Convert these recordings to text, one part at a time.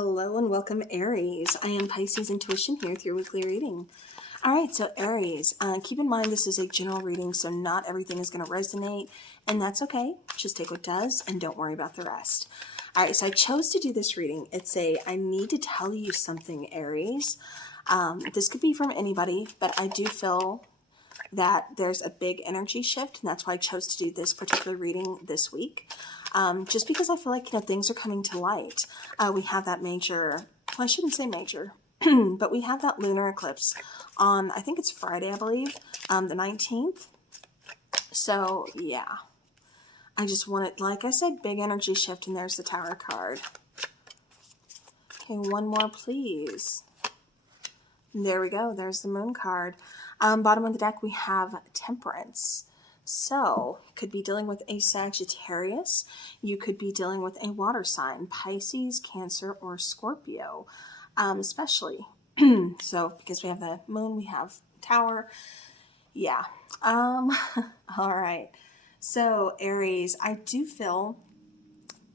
Hello and welcome, Aries. I am Pisces Intuition here with your weekly reading. All right, so Aries, keep in mind this is a general reading, so not everything is going to resonate, and that's okay. Just take what does and don't worry about the rest. All right, so I chose to do this reading. It's I need to tell you something, Aries. This could be from anybody, but I do feel that there's a big energy shift, and that's why I chose to do this particular reading this week. Just because I feel like, things are coming to light. We have that major, well, I shouldn't say major, but we have that lunar eclipse on, I think it's Friday, I believe, the 19th. So, yeah. I just wanted, like I said, big energy shift, and there's the Tower card. Okay, one more, please. There we go. There's the Moon card. Bottom of the deck, we have Temperance. So, could be dealing with a Sagittarius. You could be dealing with a water sign, Pisces, Cancer, or Scorpio, especially. So, because we have the Moon, we have Tower. Yeah. All right. So, Aries, I do feel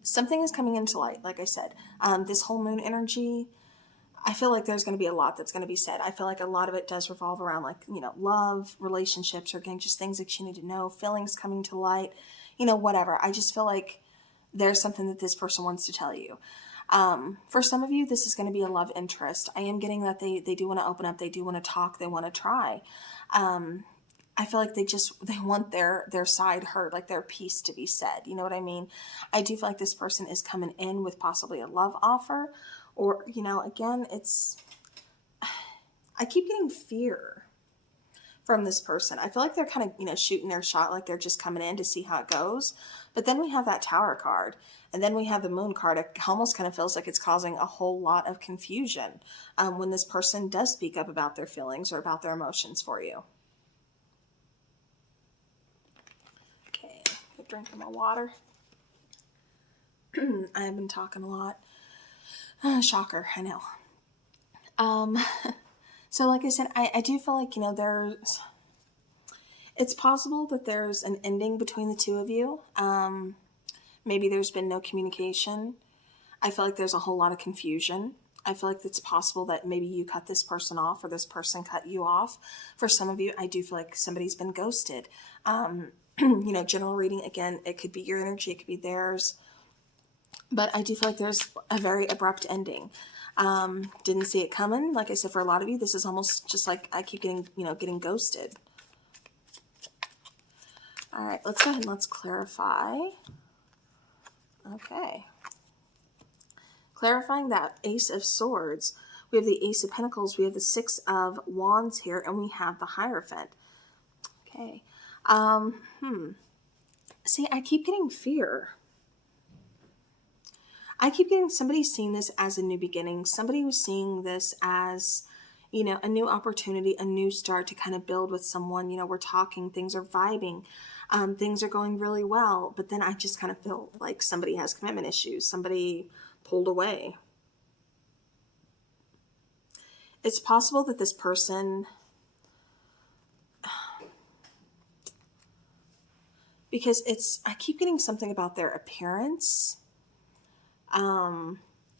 something is coming into light, like I said. This whole Moon energy, I feel like there's going to be a lot that's going to be said. I feel like a lot of it does revolve around, like, love, relationships, or again, just things that you need to know, feelings coming to light, whatever. I just feel like there's something that this person wants to tell you. For some of you, this is going to be a love interest. I am getting that they do want to open up. They do want to talk. They want to try. I feel like they want their side heard, like their piece to be said. You know what I mean? I do feel like this person is coming in with possibly a love offer. Or, again, I keep getting fear from this person. I feel like they're kind of, shooting their shot, like they're just coming in to see how it goes. But then we have that Tower card, and then we have the Moon card. It almost kind of feels like it's causing a whole lot of confusion when this person does speak up about their feelings or about their emotions for you. Okay, a drink of my water. I have been talking a lot. Shocker, I know. So like I said, I do feel like, it's possible that there's an ending between the two of you. Maybe there's been no communication. I feel like there's a whole lot of confusion. I feel like it's possible that maybe you cut this person off or this person cut you off. For some of you, I do feel like somebody's been ghosted. General reading, again, it could be your energy, it could be theirs. But I do feel like there's a very abrupt ending. Didn't see it coming. Like I said, for a lot of you, this is almost just like I keep getting, getting ghosted. All right, let's go ahead and let's clarify. Okay. Clarifying that Ace of Swords. We have the Ace of Pentacles. We have the Six of Wands here, and we have the Hierophant. Okay. See, I keep getting fear. I keep getting somebody seeing this as a new beginning. Somebody was seeing this as, a new opportunity, a new start to kind of build with someone. We're talking, things are vibing, things are going really well. But then I just kind of feel like somebody has commitment issues. Somebody pulled away. It's possible that this person, because I keep getting something about their appearance.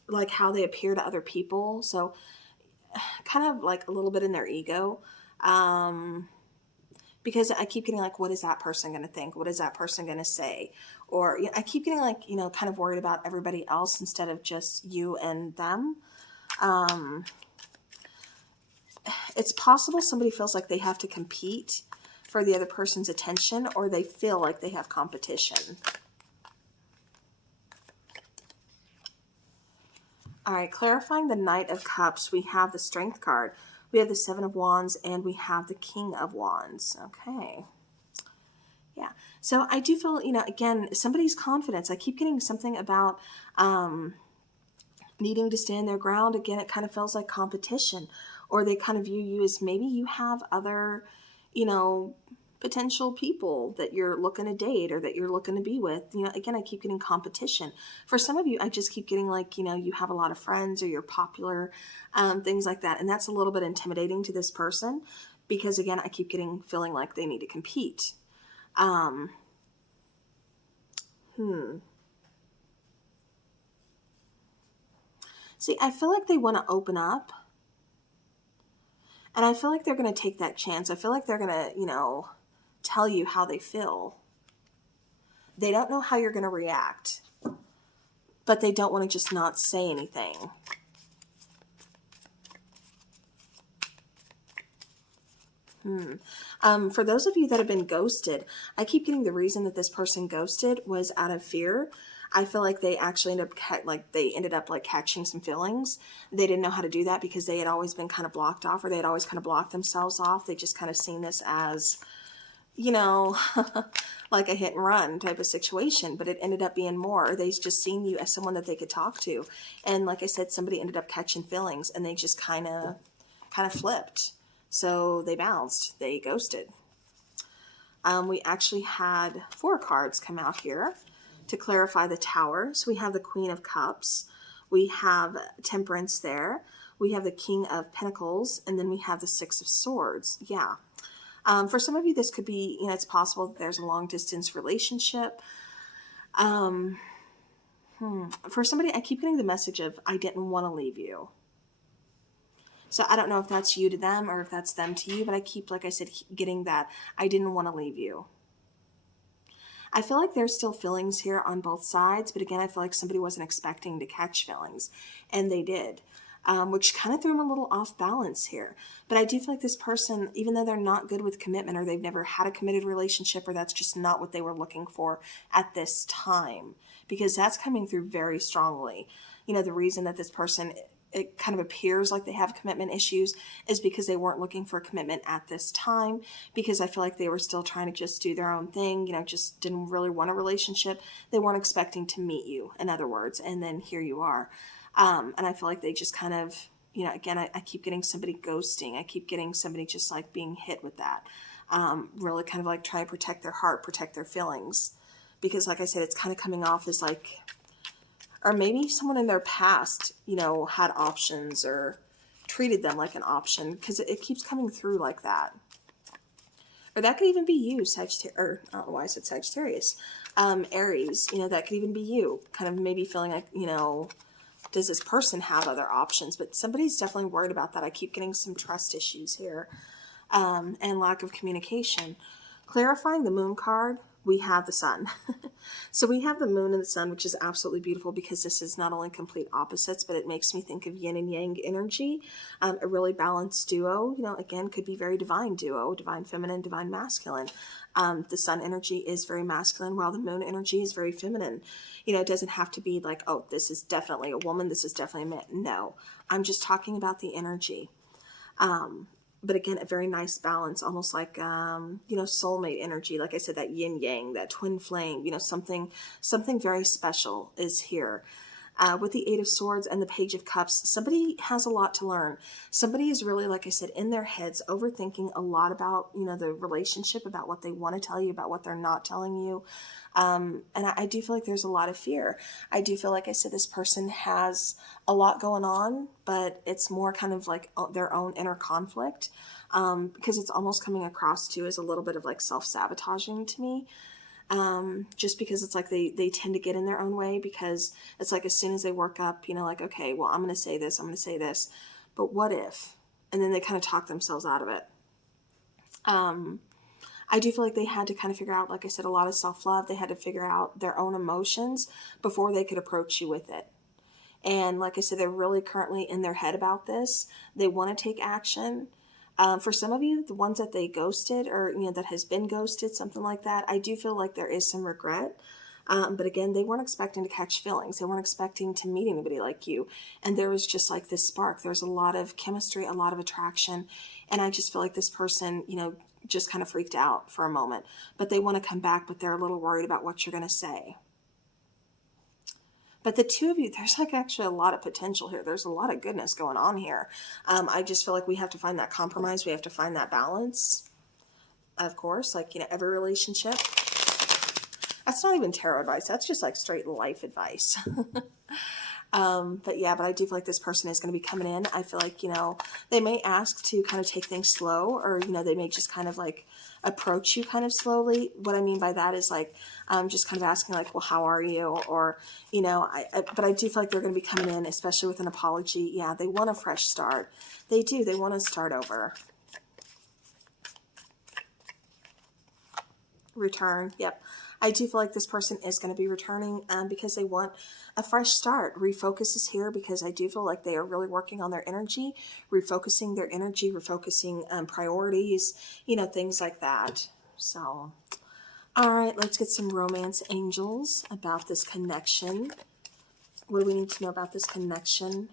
Like how they appear to other people. So kind of like a little bit in their ego. Because I keep getting like, what is that person going to think? What is that person going to say? Or I keep getting like, kind of worried about everybody else instead of just you and them. It's possible somebody feels like they have to compete for the other person's attention, or they feel like they have competition. All right, clarifying the Knight of Cups, we have the Strength card, we have the Seven of Wands, and we have the King of Wands. Okay. Yeah. So I do feel, again, somebody's confidence. I keep getting something about needing to stand their ground. Again, it kind of feels like competition, or they kind of view you as maybe you have other, potential people that you're looking to date or that you're looking to be with. Again, I keep getting competition. For some of you, I just keep getting like, you have a lot of friends or you're popular, things like that. And that's a little bit intimidating to this person because, again, I keep feeling like they need to compete. See, I feel like they want to open up. And I feel like they're going to take that chance. I feel like they're going to, you know, tell you how they feel. They don't know how you're going to react, but they don't want to just not say anything. For those of you that have been ghosted, I keep getting the reason that this person ghosted was out of fear. I feel like they actually ended up catching some feelings. They didn't know how to do that because they had always been kind of blocked off, or they had always kind of blocked themselves off. They just kind of seen this as, you know, like a hit and run type of situation, but it ended up being more. They just seen you as someone that they could talk to. And like I said, somebody ended up catching feelings, and they just kind of flipped. So they bounced, they ghosted. We actually had 4 cards come out here to clarify the Tower. So we have the Queen of Cups, we have Temperance there, we have the King of Pentacles, and then we have the 6 of Swords. Yeah. For some of you, this could be, you know, it's possible that there's a long distance relationship. For somebody, I keep getting the message of, I didn't want to leave you. So I don't know if that's you to them or if that's them to you, but I keep, like I said, getting that I didn't want to leave you. I feel like there's still feelings here on both sides, but again, I feel like somebody wasn't expecting to catch feelings, and they did, which kind of threw them a little off balance here. But I do feel like this person, even though they're not good with commitment, or they've never had a committed relationship, or that's just not what they were looking for at this time, because that's coming through very strongly. You know, the reason that this person, it kind of appears like they have commitment issues is because they weren't looking for commitment at this time, because I feel like they were still trying to just do their own thing, you know, just didn't really want a relationship. They weren't expecting to meet you, in other words, and then here you are. And I feel like they just kind of, you know, again, I keep getting somebody ghosting. I keep getting somebody just like being hit with that. Really kind of like trying to protect their heart, protect their feelings. Because like I said, it's kind of coming off as like, or maybe someone in their past, you know, had options or treated them like an option, because it keeps coming through like that. Or that could even be you, Sagittarius, or I don't know why I said Sagittarius. Aries, you know, that could even be you, kind of maybe feeling like, you know, does this person have other options? But somebody's definitely worried about that. I keep getting some trust issues here, and lack of communication. Clarifying the Moon card, we have the Sun. So we have the Moon and the Sun, which is absolutely beautiful, because this is not only complete opposites, but it makes me think of yin and yang energy, a really balanced duo. You know, again, could be very divine duo, divine feminine, divine masculine. The Sun energy is very masculine, while the Moon energy is very feminine. You know, it doesn't have to be like, oh, this is definitely a woman, this is definitely a man. No, I'm just talking about the energy. But again, a very nice balance, almost like, you know, soulmate energy. Like I said, that yin yang, that twin flame, you know, something very special is here. With the 8 of Swords and the Page of Cups, somebody has a lot to learn. Somebody is really, like I said, in their heads, overthinking a lot about, you know, the relationship, about what they want to tell you, about what they're not telling you. And I do feel like there's a lot of fear. I do feel like I said, this person has a lot going on, but it's more kind of like their own inner conflict, because it's almost coming across too as a little bit of like self-sabotaging to me. Just because it's like they tend to get in their own way, because it's like as soon as they work up, you know, like, okay, well, I'm going to say this, I'm going to say this, but what if? And then they kind of talk themselves out of it. I do feel like they had to kind of figure out, like I said, a lot of self-love. They had to figure out their own emotions before they could approach you with it. And like I said, they're really currently in their head about this. They want to take action. For some of you, the ones that they ghosted, or, you know, that has been ghosted, something like that, I do feel like there is some regret. But again, they weren't expecting to catch feelings. They weren't expecting to meet anybody like you. And there was just like this spark. There's a lot of chemistry, a lot of attraction. And I just feel like this person, you know, just kind of freaked out for a moment. But they want to come back, but they're a little worried about what you're going to say. But the two of you, there's like actually a lot of potential here. There's a lot of goodness going on here. I just feel like we have to find that compromise. We have to find that balance. Of course, like, you know, every relationship. That's not even tarot advice. That's just like straight life advice. But yeah, but I do feel like this person is going to be coming in. I feel like, you know, they may ask to kind of take things slow, or, you know, they may just kind of like approach you kind of slowly. What I mean by that is like, just kind of asking like, well, how are you? Or, you know, but I do feel like they're going to be coming in, especially with an apology. Yeah, they want a fresh start. They do. They want to start over. Return. Yep. I do feel like this person is going to be returning because they want a fresh start. Refocus is here because I do feel like they are really working on their energy, refocusing their energy, refocusing priorities, you know, things like that. So, all right, let's get some romance angels about this connection. What do we need to know about this connection?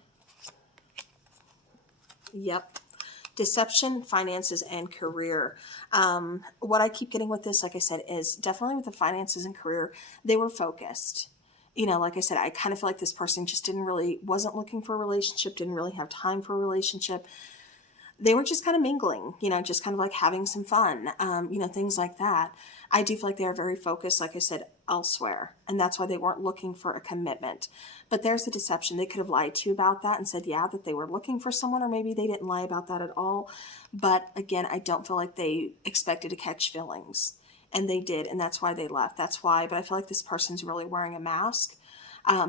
Yep. Deception, finances, and career. What I keep getting with this, like I said, is definitely with the finances and career, they were focused. You know, like I said, I kind of feel like this person just wasn't looking for a relationship, didn't really have time for a relationship. They were just kind of mingling, you know, just kind of like having some fun, you know, things like that. I do feel like they are very focused, like I said, elsewhere. And that's why they weren't looking for a commitment. But there's the deception. They could have lied to you about that and said, yeah, that they were looking for someone, or maybe they didn't lie about that at all. But again, I don't feel like they expected to catch feelings. And they did. And that's why they left. That's why. But I feel like this person's really wearing a mask.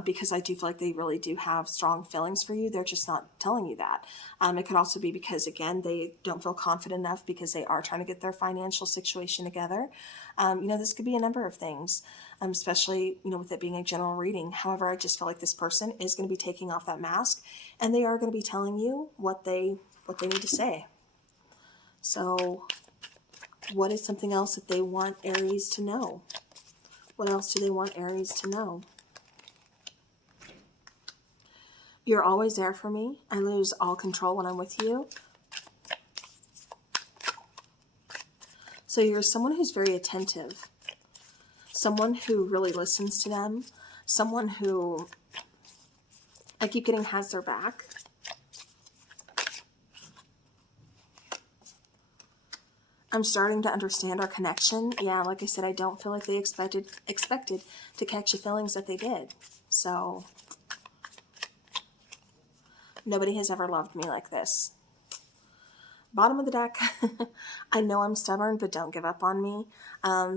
Because I do feel like they really do have strong feelings for you. They're just not telling you that. It could also be because, again, they don't feel confident enough because they are trying to get their financial situation together. You know, this could be a number of things, especially, you know, with it being a general reading. However, I just feel like this person is going to be taking off that mask, and they are going to be telling you what they need to say. So what is something else that they want Aries to know? What else do they want Aries to know? You're always there for me. I lose all control when I'm with you. So you're someone who's very attentive. Someone who really listens to them. Someone who, I keep getting, has their back. I'm starting to understand our connection. Yeah, like I said, I don't feel like they expected to catch the feelings that they did. So nobody has ever loved me like this. Bottom of the deck, I know I'm stubborn, but don't give up on me.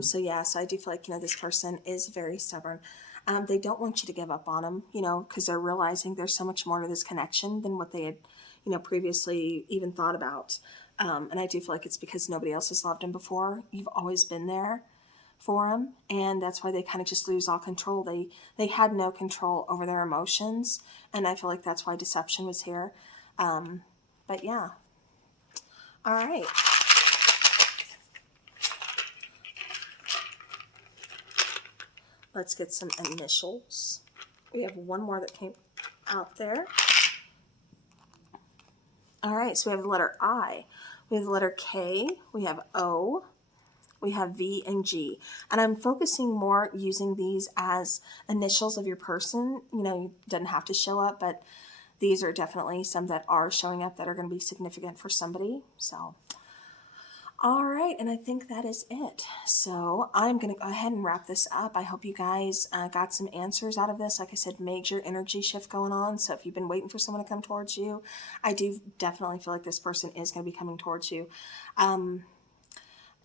So yeah, so I do feel like, you know, this person is very stubborn. They don't want you to give up on them, you know, because they're realizing there's so much more to this connection than what they had, you know, previously even thought about. And I do feel like it's because nobody else has loved them before. You've always been there for them, and that's why they kind of just lose all control. They had no control over their emotions, and I feel like that's why deception was here. But yeah. All right. Let's get some initials. We have one more that came out there. All right, so we have the letter I. We have the letter K. We have O. We have V and G. And I'm focusing more using these as initials of your person. You know, it doesn't have to show up, but these are definitely some that are showing up that are going to be significant for somebody. So, all right, and I think that is it. So I'm going to go ahead and wrap this up. I hope you guys got some answers out of this. Like I said, major energy shift going on. So if you've been waiting for someone to come towards you, I do definitely feel like this person is going to be coming towards you.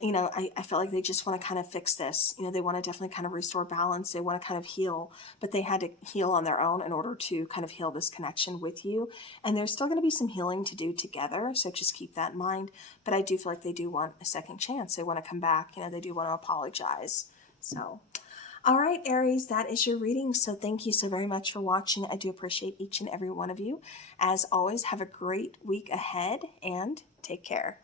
You know, I feel like they just want to kind of fix this. You know, they want to definitely kind of restore balance. They want to kind of heal, but they had to heal on their own in order to kind of heal this connection with you. And there's still going to be some healing to do together. So just keep that in mind. But I do feel like they do want a second chance. They want to come back. You know, they do want to apologize. So, all right, Aries, that is your reading. So thank you so very much for watching. I do appreciate each and every one of you. As always, have a great week ahead and take care.